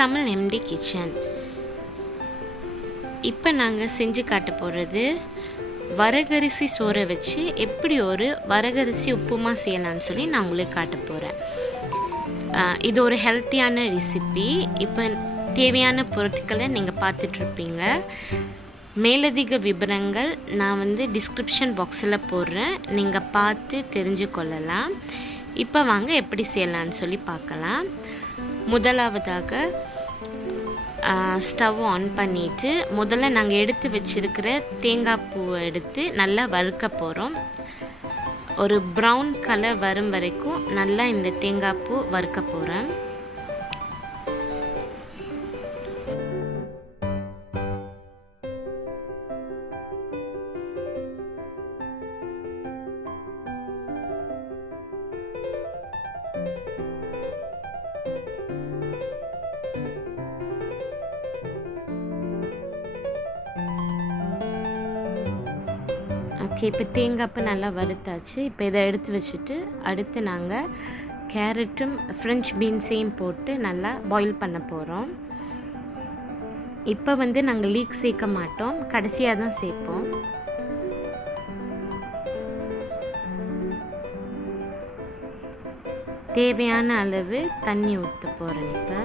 Tamil empty kitchen இப்போ நாங்கள் செஞ்சு காட்ட போகிறது வரகரிசி சோறை வச்சு எப்படி ஒரு வரகரிசி உப்புமா செய்யலாம்னு சொல்லி நான் உங்களுக்கு காட்ட போகிறேன் இது ஒரு ஹெல்த்தியான ரெசிபி இப்போ தேவையான பொருட்களை நீங்கள் பார்த்துட்ருப்பீங்க மேலதிக விவரங்கள் நான் வந்து டிஸ்கிரிப்ஷன் பாக்ஸில் போடுறேன். நீங்கள் பார்த்து தெரிஞ்சு கொள்ளலாம் இப்போ வாங்க எப்படி செய்யலாம்னு சொல்லி பார்க்கலாம். முதலாவதாக ஸ்டவ் ஆன் பண்ணிவிட்டு முதல்ல நாங்கள் எடுத்து வச்சுருக்கிற தேங்காய் பூவை எடுத்து நல்லா வறுக்க போகிறோம் ஒரு ப்ரௌன் கலர் வரும் வரைக்கும் நல்லா இந்த தேங்காய் பூ வறுக்க போகிறேன் ஓகே இப்போ தேங்காய்ப்பு நல்லா வறுத்தாச்சு. இப்போ இதை எடுத்து வச்சுட்டு அடுத்து நாங்கள் கேரட்டும் ஃப்ரெஞ்ச் பீன்ஸையும் போட்டு நல்லா பாயில் பண்ண போகிறோம் இப்போ வந்து நாங்கள் லீக் சேர்க்க மாட்டோம். கடைசியாக தான் சேர்ப்போம். தேவையான அளவு தண்ணி ஊற்ற போகிறேன் இப்போ.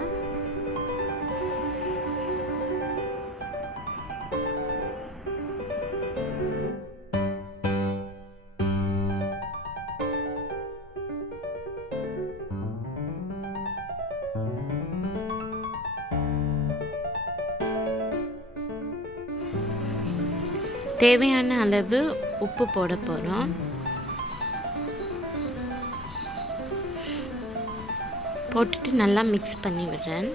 தேவையான அளவு உப்பு போட போகிறோம் போட்டுட்டு நல்லா மிக்ஸ் பண்ணி விடுறேன்.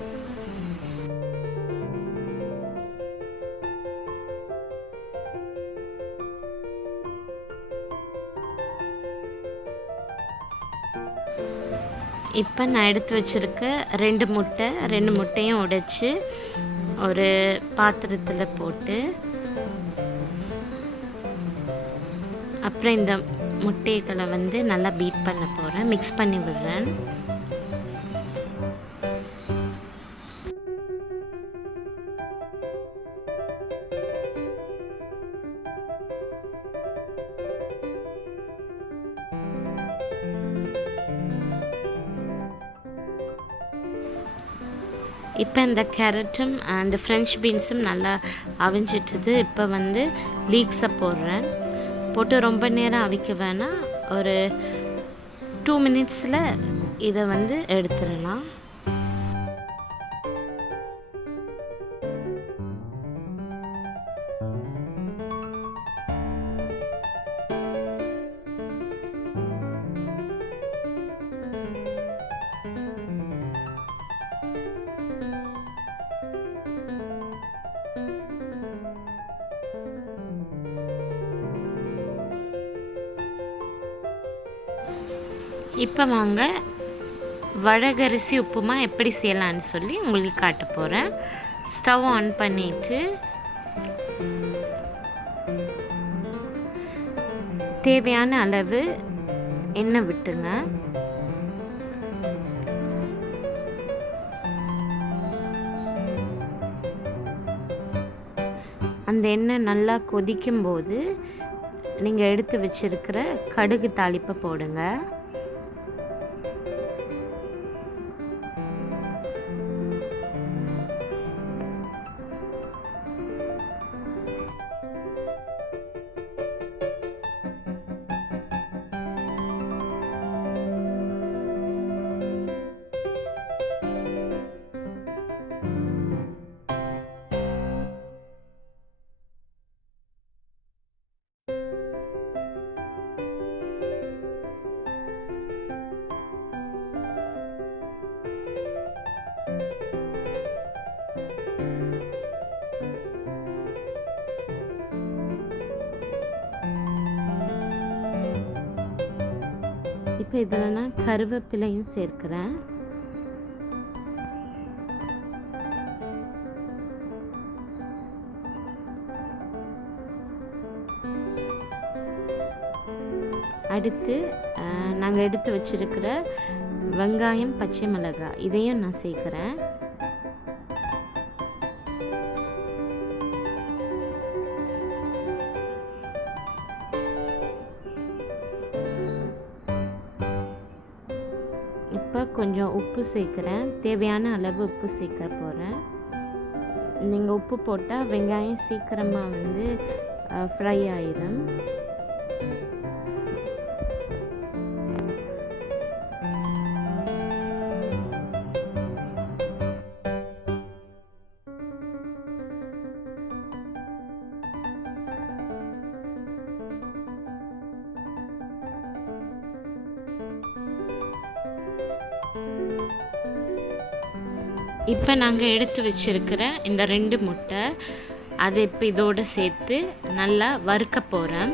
இப்போ நான் எடுத்து வச்சுருக்க ரெண்டு முட்டை ரெண்டு முட்டையும் உடைச்சி ஒரு பாத்திரத்தில் போட்டு அப்புறம் இந்த முட்டைகளை வந்து நல்லா பீட் பண்ண போகிறேன் மிக்ஸ் பண்ணி விடுறேன். இப்போ இந்த கேரட்டும் அந்த ஃப்ரெஞ்ச் பீன்ஸும் நல்லா அவிஞ்சிட்டது. இப்போ வந்து லீக்ஸை போடுறேன். போட்டு ரொம்ப நேரம் அவிக்க வேணாம். ஒரு டூ மினிட்ஸில் இதை வந்து எடுத்துடலாம். இப்போ வாங்க வடகரிசி உப்புமா எப்படி செய்யலான்னு சொல்லி உங்களுக்கு காட்ட போகிறேன். ஸ்டவ் ஆன் பண்ணிவிட்டு தேவையான அளவு எண்ணெய் விட்டுங்க. அந்த எண்ணெய் நல்லா கொதிக்கும்போது நீங்கள் எடுத்து வச்சிருக்கிற கடுகு தாளிப்பை போடுங்க. இப்போ இதில் நான் கருவேப்பிலையும் சேர்க்குறேன். அடுத்து நாங்கள் எடுத்து வச்சிருக்கிற வெங்காயம் பச்சை மிளகாய் இதையும் நான் சேர்க்குறேன். கொஞ்சம் உப்பு சேர்க்குறேன். தேவையான அளவு உப்பு சேர்க்க போகிறேன் நீங்கள் உப்பு போட்டால் வெங்காயம் சீக்கிரமாக வந்து ஃப்ரை ஆயிடும் இப்போ நாங்கள் எடுத்து வச்சிருக்கிற இந்த ரெண்டு முட்டை அதை இப்போ இதோடு சேர்த்து நல்லா வறுக்க போகிறேன்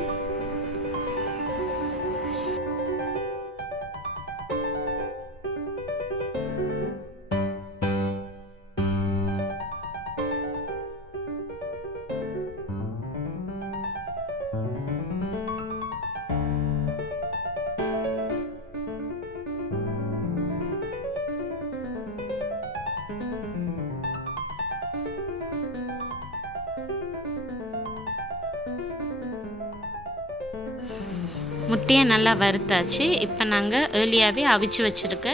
முட்டையை நல்லா வறுத்தாச்சு. இப்போ நாங்கள் ஏர்லியாகவே அவிச்சு வச்சுருக்க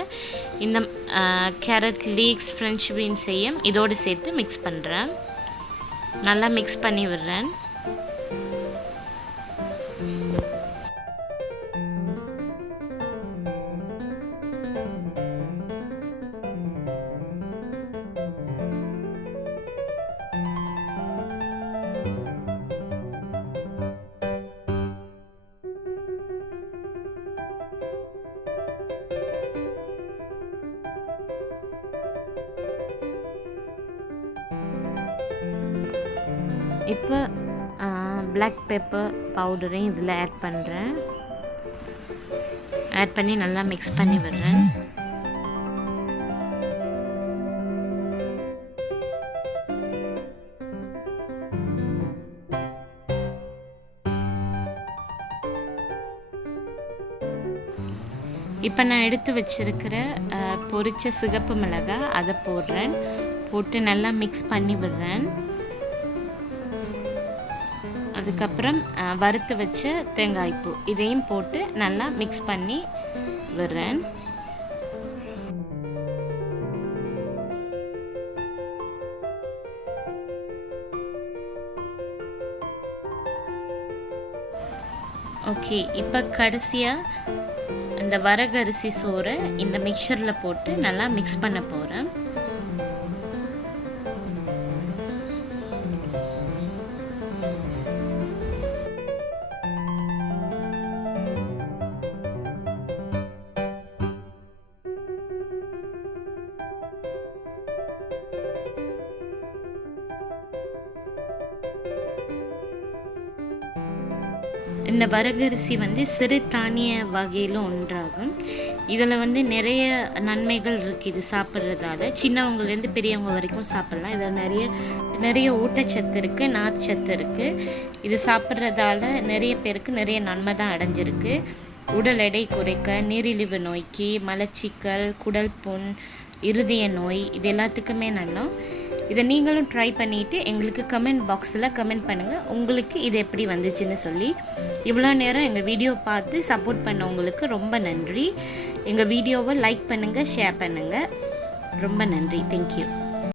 இந்த கேரட் லீக்ஸ் ஃப்ரெஞ்ச் பீன்ஸையும் இதோடு சேர்த்து மிக்ஸ் பண்ணுறேன் நல்லா மிக்ஸ் பண்ணி விடுறேன். இப்போ பிளாக் பெப்பர் பவுடரையும் இதில் ஆட் பண்ணுறேன் ஆட் பண்ணி நல்லா மிக்ஸ் பண்ணி விடுறேன். இப்போ நான் எடுத்து வச்சுருக்கிற பொரித்த சிகப்பு மிளகாய் அதை போடுறேன். போட்டு நல்லா மிக்ஸ் பண்ணி விடுறேன். அதுக்கப்புறம் வறுத்து வச்ச தேங்காய்ப்பூ இதையும் போட்டு நல்லா மிக்ஸ் பண்ணி விடுறேன். ஓகே இப்போ கடைசியாக இந்த வரகரிசி சோறை இந்த மிக்சரில் போட்டு நல்லா மிக்ஸ் பண்ண போகிறேன் இந்த வரகரிசி வந்து சிறு தானிய வகையில் ஒன்றாகும். இதில் வந்து நிறைய நன்மைகள் இருக்குது இது சாப்பிட்றதால. சின்னவங்கலேருந்து பெரியவங்க வரைக்கும் சாப்பிட்லாம். இதில் நிறைய நிறைய ஊட்டச்சத்து இருக்குது நார்ச்சத்து இருக்குது இது சாப்பிட்றதால நிறைய பேருக்கு நிறைய நன்மை தான் அடைஞ்சிருக்கு. உடல் எடை குறைக்க நீரிழிவு நோய்க்கு மலச்சிக்கல் குடல் புண் இருதய நோய் இது எல்லாத்துக்குமே நல்லா இதை நீங்களும் ட்ரை பண்ணிவிட்டு எங்களுக்கு கமெண்ட் பாக்ஸில் கமெண்ட் பண்ணுங்கள் உங்களுக்கு இது எப்படி வந்துச்சுன்னு சொல்லி. இவ்வளோ நேரம் எங்கள் வீடியோ பார்த்து சப்போர்ட் பண்ணவங்களுக்கு ரொம்ப நன்றி. எங்கள் வீடியோவை லைக் பண்ணுங்கள் ஷேர் பண்ணுங்கள் ரொம்ப நன்றி. தேங்க்யூ